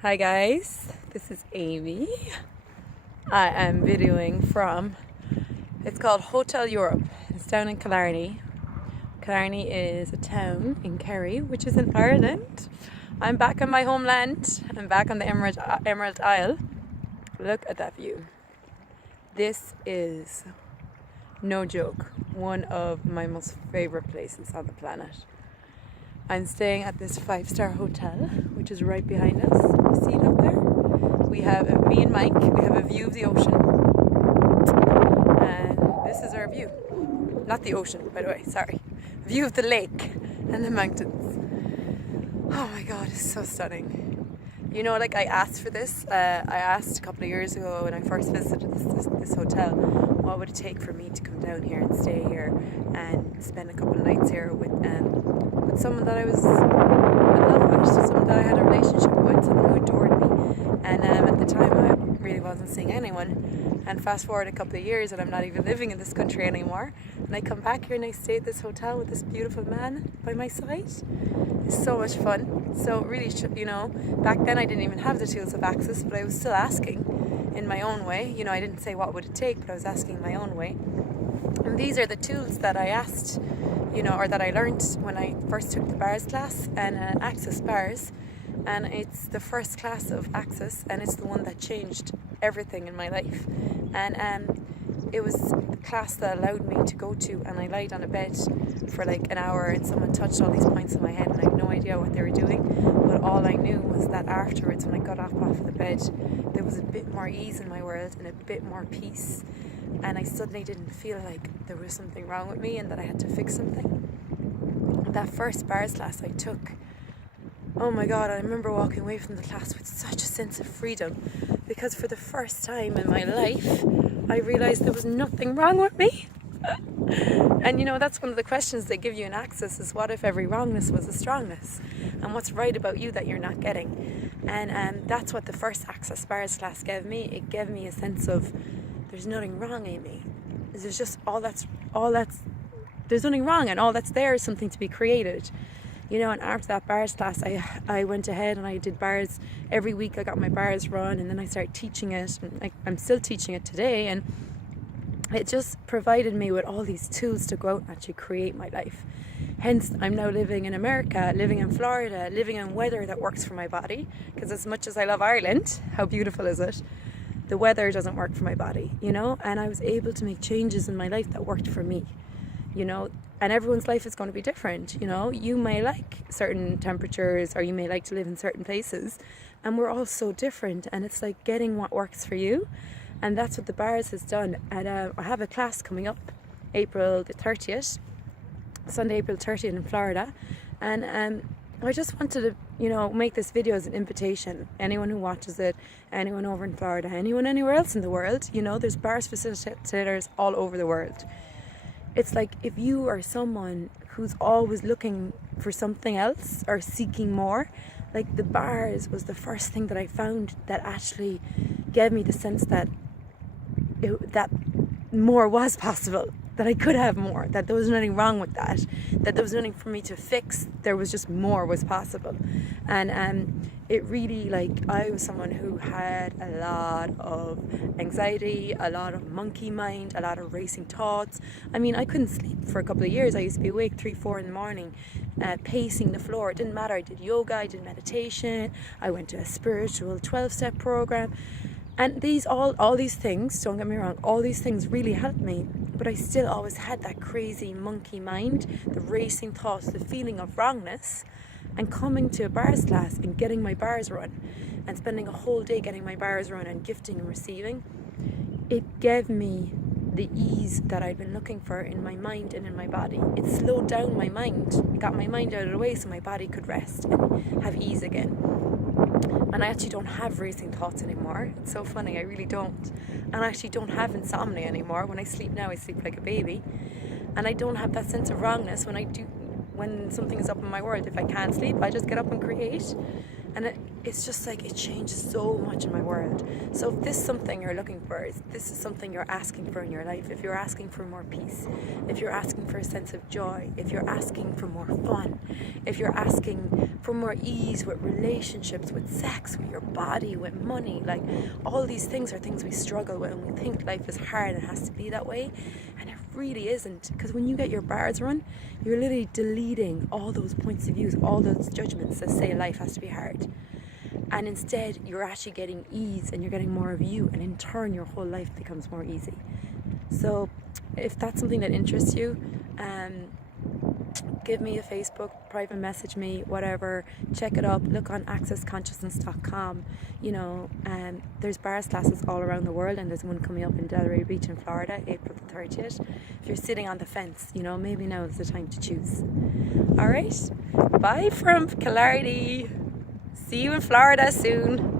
Hi guys, this is Amy. I am videoing from, it's called Hotel Europe. It's down in Killarney. Killarney is a town in Kerry, which is in Ireland. I'm back on my homeland. I'm back on the Emerald Isle. Look at that view. This is, no joke, one of my most favorite places on the planet. I'm staying at this 5-star hotel, which is right behind us. You see it up there? We have, me and Mike, we have a view of the ocean. And this is our view. Not the ocean, by the way, sorry. View of the lake and the mountains. Oh my God, it's so stunning. You know, like I asked for this. I asked a couple of years ago when I first visited this hotel, what would it take for me to come down here and stay here and spend a couple of nights here with someone that I was in love with, someone that I had a relationship with, someone who adored me. And at the time I really wasn't seeing anyone. And fast forward a couple of years and I'm not even living in this country anymore. And I come back here and I stay at this hotel with this beautiful man by my side. It's so much fun. So really, you know, back then I didn't even have the tools of access, but I was still asking in my own way. You know, I didn't say what would it take, but I was asking my own way. And these are the tools that I asked, you know, or that I learned when I first took the bars class and access bars. And it's the first class of access, and it's the one that changed everything in my life. And it was the class that allowed me to go to, and I lied on a bed for like an hour and someone touched all these points in my head and I had no idea what they were doing, but all I knew was that afterwards when I got up off the bed there was a bit more ease in my world and a bit more peace, and I suddenly didn't feel like there was something wrong with me and that I had to fix something. That first bars class I took, oh my God, I remember walking away from the class with such a sense of freedom, because for the first time in my life I realised there was nothing wrong with me. And you know, that's one of the questions they give you in access is, what if every wrongness was a strongness? And what's right about you that you're not getting? And that's what the first access bars class gave me. It gave me a sense of, there's nothing wrong, Amy. There's just there's nothing wrong, and all that's there is something to be created. You know, and after that bars class, I went ahead and I did bars every week. I got my bars run, and then I started teaching it, and I'm still teaching it today, and it just provided me with all these tools to go out and actually create my life. Hence, I'm now living in America, living in Florida, living in weather that works for my body, because as much as I love Ireland, how beautiful is it? The weather doesn't work for my body, you know, and I was able to make changes in my life that worked for me, you know. And everyone's life is going to be different, you know. You may like certain temperatures, or you may like to live in certain places, and we're all so different, and it's like getting what works for you. And that's what the bars has done. And I have a class coming up April the 30th, Sunday April 30th in Florida, and I just wanted to, you know, make this video as an invitation. Anyone who watches it, anyone over in Florida, anyone anywhere else in the world, you know, there's bars facilitators all over the world. It's like, if you are someone who's always looking for something else or seeking more, like the bars was the first thing that I found that actually gave me the sense that that more was possible, that I could have more, that there was nothing wrong with that there was nothing for me to fix, there was just more was possible. And it really, like, I was someone who had a lot of anxiety, a lot of monkey mind, a lot of racing thoughts. I mean, I couldn't sleep for a couple of years. I used to be awake 3-4 in the morning, pacing the floor. It didn't matter. I did yoga, I did meditation, I went to a spiritual 12-step program. And all these things, don't get me wrong, all these things really helped me, but I still always had that crazy monkey mind, the racing thoughts, the feeling of wrongness. And coming to a bars class and getting my bars run and spending a whole day getting my bars run and gifting and receiving, it gave me the ease that I'd been looking for in my mind and in my body. It slowed down my mind, it got my mind out of the way so my body could rest and have ease again. And I actually don't have racing thoughts anymore. It's so funny, I really don't. And I actually don't have insomnia anymore. When I sleep now, I sleep like a baby. And I don't have that sense of wrongness when something is up in my world. If I can't sleep, I just get up and create. And it's just like it changes so much in my world. So if this is something you're looking for, if this is something you're asking for in your life, if you're asking for more peace, if you're asking for a sense of joy, if you're asking for more fun, if you're asking for more ease with relationships, with sex, with your body, with money, like all these things are things we struggle with, and we think life is hard and it has to be that way, and it really isn't. Because when you get your bars run, you're literally deleting all those points of views, all those judgments that say life has to be hard. And instead, you're actually getting ease, and you're getting more of you, and in turn, your whole life becomes more easy. So, if that's something that interests you, give me a Facebook, private message me, whatever. Check it up. Look on accessconsciousness.com. There's bars classes all around the world, and there's one coming up in Delray Beach in Florida, April the 30th. If you're sitting on the fence, maybe now is the time to choose. All right. Bye from Clarity. See you in Florida soon.